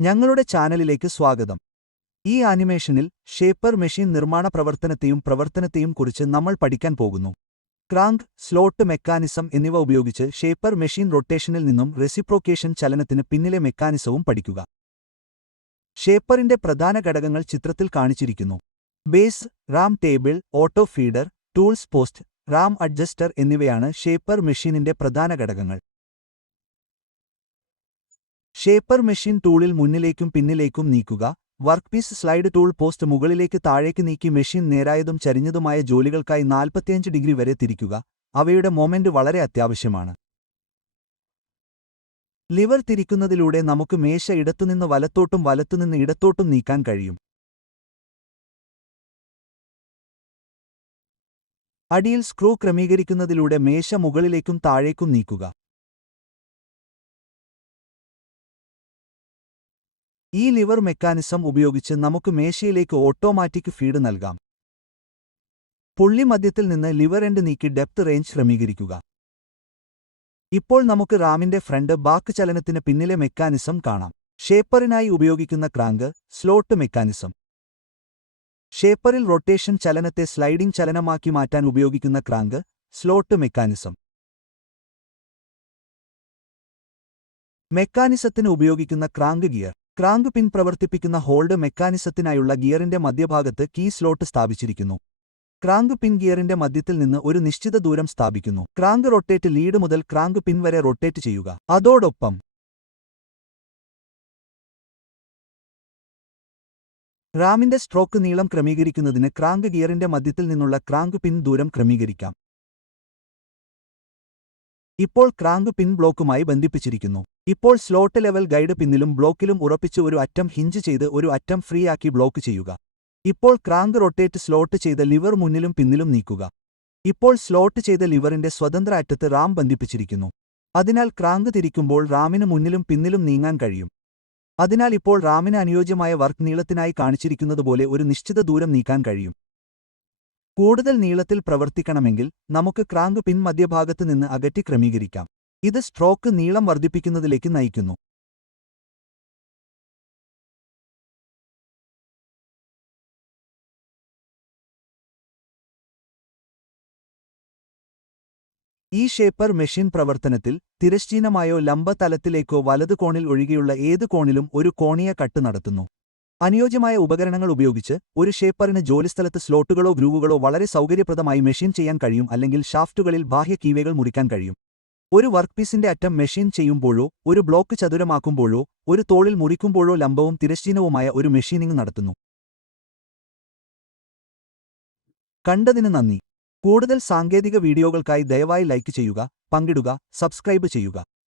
ഞങ്ങളുടെ ചാനലിലേക്ക് സ്വാഗതം. ഈ ആനിമേഷനിൽ ഷേപ്പർ മെഷീൻ നിർമ്മാണ പ്രവർത്തനത്തെയും കുറിച്ച് നമ്മൾ പഠിക്കാൻ പോകുന്നു. ക്രാങ്ക്, സ്ലോട്ട് മെക്കാനിസം എന്നിവ ഉപയോഗിച്ച് ഷേപ്പർ മെഷീൻ റൊട്ടേഷനിൽ നിന്നും റെസിപ്രോക്കേഷൻ ചലനത്തിന് പിന്നിലെ മെക്കാനിസവും പഠിക്കുക. ഷേപ്പറിന്റെ പ്രധാന ഘടകങ്ങൾ ചിത്രത്തിൽ കാണിച്ചിരിക്കുന്നു. Base, Ram table, auto feeder, tools post, Ram adjuster എന്നിവയാണ് ഷേപ്പർ മെഷീനിന്റെ പ്രധാന ഘടകങ്ങൾ. ഷേപ്പർ മെഷീൻ ടൂളിൽ മുന്നിലേക്കും പിന്നിലേക്കും നീക്കുക. വർക്ക്പീസ് സ്ലൈഡ് ടൂൾ പോസ്റ്റ് മുകളിലേക്ക് താഴേക്ക് നീക്കി മെഷീൻ നേരായതും ചരിഞ്ഞതുമായ ജോലികൾക്കായി 45 ഡിഗ്രി വരെ തിരിക്കുക. അവയുടെ മൊമെന്റ് വളരെ അത്യാവശ്യമാണ്. ലിവർ തിരിക്കുന്നതിലൂടെ നമുക്ക് മേശ ഇടത്തുനിന്ന് വലത്തോട്ടും വലത്തുനിന്ന് ഇടത്തോട്ടും നീക്കാൻ കഴിയും. അടിയിൽ സ്ക്രൂ ക്രമീകരിക്കുന്നതിലൂടെ മേശ മുകളിലേക്കും താഴേക്കും നീക്കുക. ഈ ലിവർ മെക്കാനിസം ഉപയോഗിച്ച് നമുക്ക് മേശയിലേക്ക് ഓട്ടോമാറ്റിക് ഫീഡ് നൽകാം. പുള്ളി മധ്യത്തിൽ നിന്ന് ലിവർ എൻഡ് നീക്കി ഡെപ്ത് റേഞ്ച് ക്രമീകരിക്കുക. ഇപ്പോൾ നമുക്ക് റാമിന്റെ ഫ്രണ്ട് ബാക്ക് ചലനത്തിന് പിന്നിലെ മെക്കാനിസം കാണാം. ഷേപ്പറിനായി ഉപയോഗിക്കുന്ന ക്രാങ്ക്, സ്ലോട്ട് മെക്കാനിസം. ഷേപ്പറിൽ റൊട്ടേഷൻ ചലനത്തെ സ്ലൈഡിംഗ് ചലനമാക്കി മാറ്റാൻ ഉപയോഗിക്കുന്ന ക്രാങ്ക്, സ്ലോട്ട് മെക്കാനിസം. മെക്കാനിസത്തിന് ഉപയോഗിക്കുന്ന ക്രാങ്ക് ഗിയർ. ക്രാങ്ക് പിൻ പ്രവർത്തിപ്പിക്കുന്ന ഹോൾഡ് മെക്കാനിസത്തിനായുള്ള ഗിയറിന്റെ മധ്യഭാഗത്ത് കീ സ്ലോട്ട് സ്ഥാപിച്ചിരിക്കുന്നു. ക്രാങ്ക് പിൻ ഗിയറിന്റെ മധ്യത്തിൽ നിന്ന് ഒരു നിശ്ചിത ദൂരം സ്ഥാപിക്കുന്നു. ക്രാങ്ക് റൊട്ടേറ്റ് ലീഡ് മുതൽ ക്രാങ്ക് പിൻ വരെ റൊട്ടേറ്റ് ചെയ്യുക. അതോടൊപ്പം റാമിന്റെ സ്ട്രോക്ക് നീളം ക്രമീകരിക്കുന്നതിന് ക്രാങ്ക് ഗിയറിന്റെ മധ്യത്തിൽ നിന്നുള്ള ക്രാങ്ക് പിൻ ദൂരം ക്രമീകരിക്കാം. ഇപ്പോൾ ക്രാങ്ക് പിൻ ബ്ലോക്കുമായി ബന്ധിപ്പിച്ചിരിക്കുന്നു. ഇപ്പോൾ സ്ലോട്ട് ലെവൽ ഗൈഡ് പിന്നിലും ബ്ലോക്കിലും ഉറപ്പിച്ച് ഒരു അറ്റം ഹിഞ്ച് ചെയ്ത് ഒരു അറ്റം ഫ്രീ ആക്കി ബ്ലോക്ക് ചെയ്യുക. ഇപ്പോൾ ക്രാങ്ക് റൊട്ടേറ്റ് സ്ലോട്ട് ചെയ്ത ലിവർ മുന്നിലും പിന്നിലും നീക്കുക. ഇപ്പോൾ സ്ലോട്ട് ചെയ്ത ലിവറിന്റെ സ്വതന്ത്ര അറ്റത്ത് റാം ബന്ധിപ്പിച്ചിരിക്കുന്നു. അതിനാൽ ക്രാങ്ക് തിരിക്കുമ്പോൾ റാമിന് മുന്നിലും പിന്നിലും നീങ്ങാൻ കഴിയും. അതിനാൽ ഇപ്പോൾ റാമിന് അനുയോജ്യമായ വർക്ക് നീളത്തിനായി കാണിച്ചിരിക്കുന്നതുപോലെ ഒരു നിശ്ചിത ദൂരം നീക്കാൻ കഴിയും. കൂടുതൽ നീളത്തിൽ പ്രവർത്തിക്കണമെങ്കിൽ നമുക്ക് ക്രാങ്ക് പിൻ മധ്യഭാഗത്ത് നിന്ന് അകറ്റി ക്രമീകരിക്കാം. ഇത് സ്ട്രോക്ക് നീളം വർദ്ധിപ്പിക്കുന്നതിലേക്ക് നയിക്കുന്നു. ഈ ഷേപ്പർ മെഷീൻ പ്രവർത്തനത്തിൽ തിരശ്ചീനമായോ ലംബ തലത്തിലേക്കോ വലതു കോണിൽ ഒഴികെയുള്ള ഏത് കോണിലും ഒരു കോണീയ കട്ട് നടത്തുന്നു. അനുയോജ്യമായ ഉപകരണങ്ങൾ ഉപയോഗിച്ച് ഒരു ഷേപ്പറിന് ജോലിസ്ഥലത്ത് സ്ലോട്ടുകളോ ഗ്രൂവുകളോ വളരെ സൗകര്യപ്രദമായി മെഷീൻ ചെയ്യാൻ കഴിയും. അല്ലെങ്കിൽ ഷാഫ്റ്റുകളിൽ ബാഹ്യ കീവേകൾ മുറിക്കാൻ കഴിയും. ഒരു വർക്ക്പീസിന്റെ അറ്റം മെഷീൻ ചെയ്യുമ്പോഴോ ഒരു ബ്ലോക്ക് ചതുരമാക്കുമ്പോഴോ ഒരു തോളിൽ മുറിക്കുമ്പോഴോ ലംബവും തിരശ്ചീനവുമായ ഒരു മെഷീനിംഗ് നടത്തുന്നു. കണ്ടതിന് നന്ദി. കൂടുതൽ സാങ്കേതിക വീഡിയോകൾക്കായി ദയവായി ലൈക്ക് ചെയ്യുക, പങ്കിടുക, സബ്സ്ക്രൈബ് ചെയ്യുക.